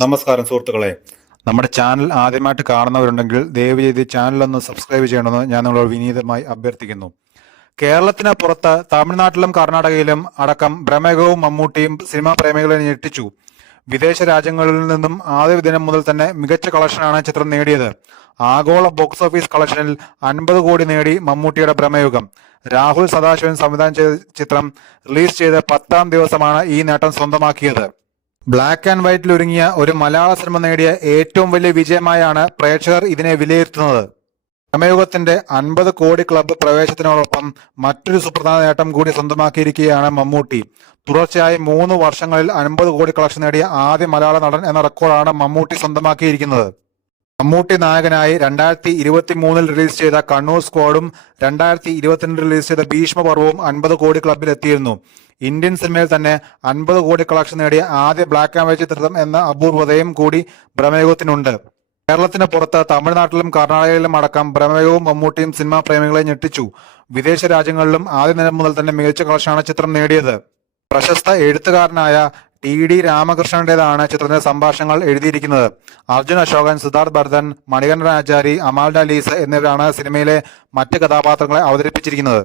നമസ്കാരം സുഹൃത്തുക്കളെ, നമ്മുടെ ചാനൽ ആദ്യമായിട്ട് കാണുന്നവരുണ്ടെങ്കിൽ ദയവ് ചെയ്ത് ചാനൽ ഒന്ന് സബ്സ്ക്രൈബ് ചെയ്യണമെന്ന് ഞാൻ നിങ്ങളോട് വിനീതമായി അഭ്യർത്ഥിക്കുന്നു. കേരളത്തിന് പുറത്ത് തമിഴ്നാട്ടിലും കർണാടകയിലും അടക്കം പ്രമേഹവും മമ്മൂട്ടിയും സിനിമാ പ്രേമികളെ ഞെട്ടിച്ചു. വിദേശ രാജ്യങ്ങളിൽ നിന്നും ആദ്യ ദിനം മുതൽ തന്നെ മികച്ച കളക്ഷനാണ് ചിത്രം നേടിയത്. ആഗോള ബോക്സ് ഓഫീസ് കളക്ഷനിൽ 50 കോടി നേടി മമ്മൂട്ടിയുടെ പ്രമേയുഗം. രാഹുൽ സദാശിവൻ സംവിധാനം ചെയ്ത ചിത്രം റിലീസ് ചെയ്ത 10ാം ദിവസമാണ് ഈ നേട്ടം സ്വന്തമാക്കിയത്. ബ്ലാക്ക് ആൻഡ് വൈറ്റിൽ ഒരുങ്ങിയ ഒരു മലയാള സിനിമ നേടിയ ഏറ്റവും വലിയ വിജയമായാണ് പ്രേക്ഷകർ ഇതിനെ വിലയിരുത്തുന്നത്. പ്രമേയുഗത്തിന്റെ 50 കോടി ക്ലബ്ബ് പ്രവേശനത്തിനോടൊപ്പം മറ്റൊരു സുപ്രധാന നേട്ടം കൂടി സ്വന്തമാക്കിയിരിക്കുകയാണ് മമ്മൂട്ടി. തുടർച്ചയായി 3 വർഷങ്ങളിൽ 50 കോടി കളക്ഷൻ നേടിയ ആദ്യ മലയാള നടൻ എന്ന റെക്കോർഡാണ് മമ്മൂട്ടി സ്വന്തമാക്കിയിരിക്കുന്നത്. മമ്മൂട്ടി നായകനായി 2023 റിലീസ് ചെയ്ത കണ്ണൂർ സ്ക്വാഡും 2022 റിലീസ് ചെയ്ത ഭീഷ്മപർവവും 50 കോടി ക്ലബ്ബിൽ എത്തിയിരുന്നു. ഇന്ത്യൻ സിനിമയിൽ തന്നെ 50 കോടി കളക്ഷൻ നേടിയ ആദ്യ ബ്ലാക്ക് ആൻഡ് വൈറ്റ് ചിത്രം എന്ന അപൂർവതയും കൂടി പ്രമേഹത്തിനുണ്ട്. കേരളത്തിന് പുറത്ത് തമിഴ്നാട്ടിലും കർണാടകയിലും അടക്കം പ്രമേഹവും മമ്മൂട്ടിയും സിനിമാ പ്രേമികളെ ഞെട്ടിച്ചു. വിദേശ രാജ്യങ്ങളിലും ആദ്യ ദിനം മുതൽ തന്നെ മികച്ച കളക്ഷനാണ് ചിത്രം നേടിയത്. പ്രശസ്ത എഴുത്തുകാരനായ TD രാമകൃഷ്ണന്റേതാണ് ചിത്രത്തിന്റെ സംഭാഷണങ്ങൾ എഴുതിയിരിക്കുന്നത്. അർജുൻ അശോകൻ, സിദ്ധാർത്ഥ് ഭരതൻ, മണികണ്ഠൻ ആചാരി, അമാൽഡ ലീസ് എന്നിവരാണ് സിനിമയിലെ മറ്റ് കഥാപാത്രങ്ങളെ അവതരിപ്പിച്ചിരിക്കുന്നത്.